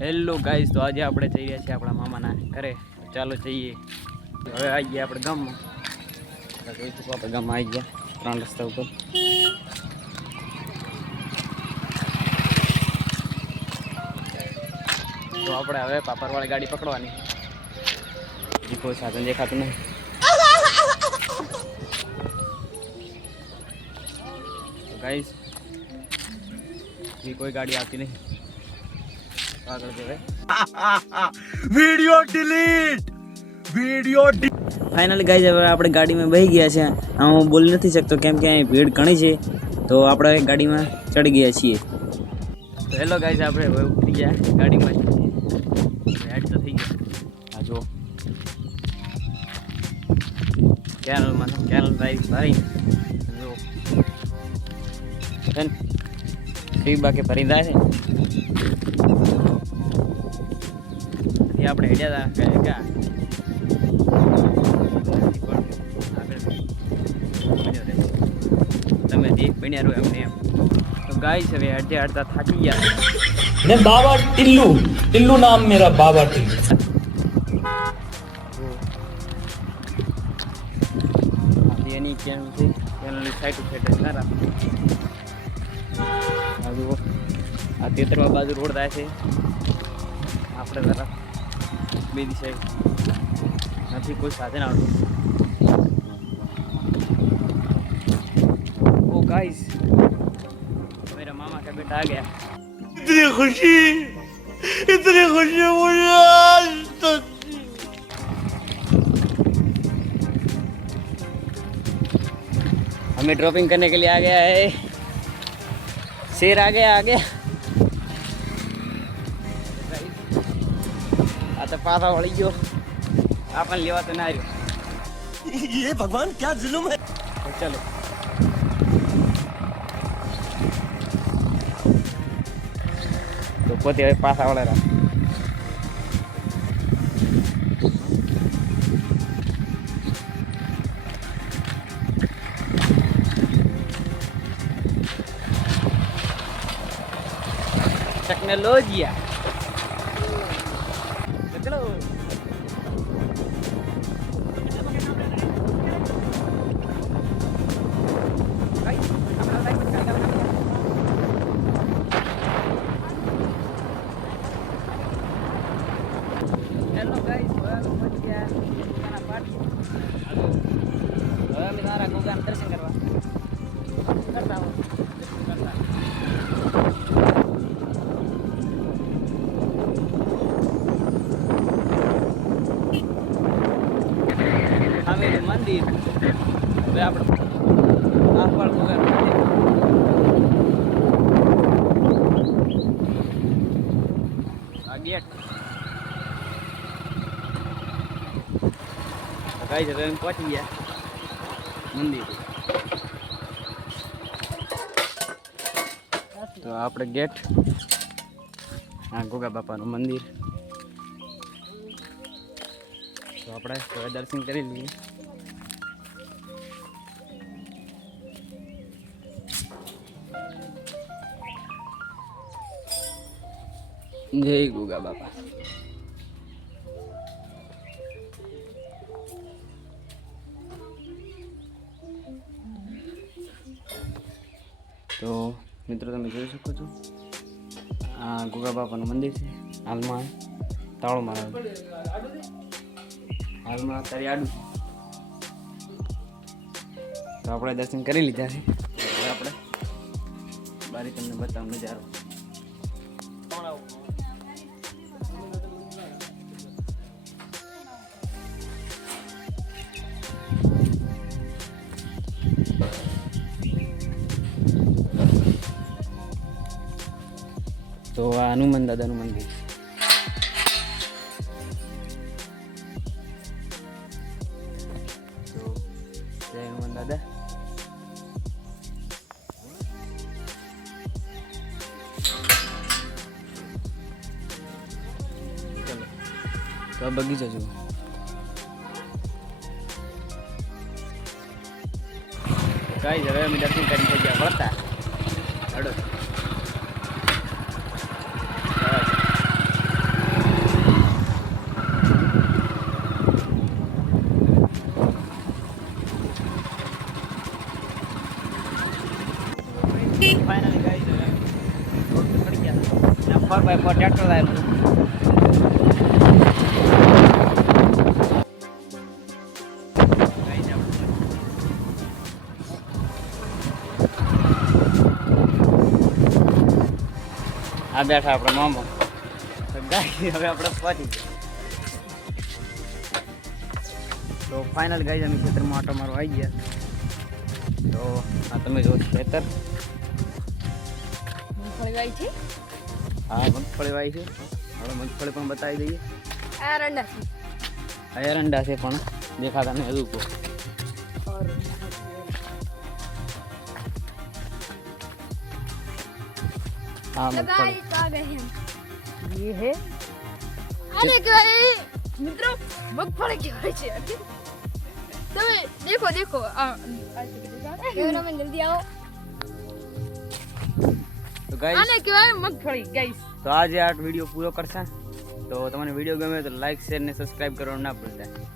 Hello guys તો આજે આપણે જઈ રહ્યા છીએ આપણા મામાના ઘરે. ચાલો જઈએ. હવે આવી ગયા આપણે ગામમાં. જોઈ આપણે ગામમાં આવી ગયા ત્રણ રસ્તા ઉપર. તો આપણે હવે પાપરવાળી ગાડી પકડવાની. કોઈ સાધન દેખાતું નહીં. ગાઈસ કોઈ ગાડી આવતી નહીં. આગળ જવાય video delete video finally guys હવે આપણે ગાડીમાં બેહી ગયા છે. હું બોલી નથી શકતો કેમ કે અહીં ભીડ ઘણી છે. તો આપણે ગાડીમાં ચડી ગયા છીએ. તો હેલો ગાઈઝ આપણે ઉતરી ગયા ગાડીમાં હેડ તો થઈ ગયા. હા જો કેરલમાં કેરલ ડ્રાઈવ ભરી જો ફીડ બાકી ભરી જાય છે. કે આપણે હેડ્યા હતા ગયા તમે જે બન્યા રહો એમને એમ. તો ગાઈસ હવે અડધે અડધા થાકી ગયા. ને બાબા ટિલ્લુ ટિલ્લુ નામ મેરા બાબા ટિલ્લુ. એની કેમ છે? એની સાઈડ ફેટે સારા. આ બાજુ રોડ થાય છે. આપણે જરા બીજી સાઈડ નથી કોઈ સાધન આવતું ઓ ગાઈસ मेरा मामा का बेटा आ गया इतनी खुशी इतनी खुशी मुझे आज तक हमें ड्रॉपिंग करने के लिए आ गया है शेर आ गया आ गया આ તો પાછા વળી ગયો આપણને લેવા તો ના રહ્યો ये भगवान क्या जुल्म है તો ચલો તો પોતે હવે પાછા વળેરા ટેકનોલોજીયા મંદિર હવે આપણે આહવાળ ગોગાનું આ ગેટ. ગાઈ પહોંચી ગયા મંદિર. તો આપણે ગેટ. આ ગોગા બાપાનું મંદિર. તો આપણે દર્શન કરી લઈએ. જય ગુગા બાપા. તો મિત્રો, તમે જોઈ શકો છો, આ ગુગા બાપાનું મંદિર છે. હાલમાં તાળો હાલમાં અત્યારે આડું તો આપણે દર્શન કરી લીધા છે. આપણે બારી તમને બતાવું નજારો. તો આ હનુમાન દાદાનું મંદિર તો જય હનુમાન દાદા. તો બગીચો જુઓ. કઈ હવે અમે દર્શન કરી જગ્યા વળતા હડો ફોર બાય ફોર ટ્રેક્ટર આ બેઠા આપણે મામો. ગાઈ, હવે આપણે પહોંચી ગયા. તો ફાઇનલ ગાઈ અમે ખેતરમાં આટો મારો આવી ગયા. તો આ તમે જો ખેતર. મગફળી વાવી છે. હા મગફળી વાય છે હવે મગફળી પણ બતાવી દઈએ એરંડા છે એરંડા છે પણ દેખાતા ને હજુ કો હા મગફળી આ ગઈ હે આને કહેવાય મિત્રો મગફળી કહેવાય છે તમે દેખો દેખો આ જલ્દી આવો ગાઈસ. આને કહેવાય મગફળી. ગાઈસ. તો આજે આ વીડિયો પૂરો કરશે. તો તમને વીડિયો ગમે તો લાઈક શેર ને સબસ્ક્રાઇબ કરવાનું ના ભૂલતા.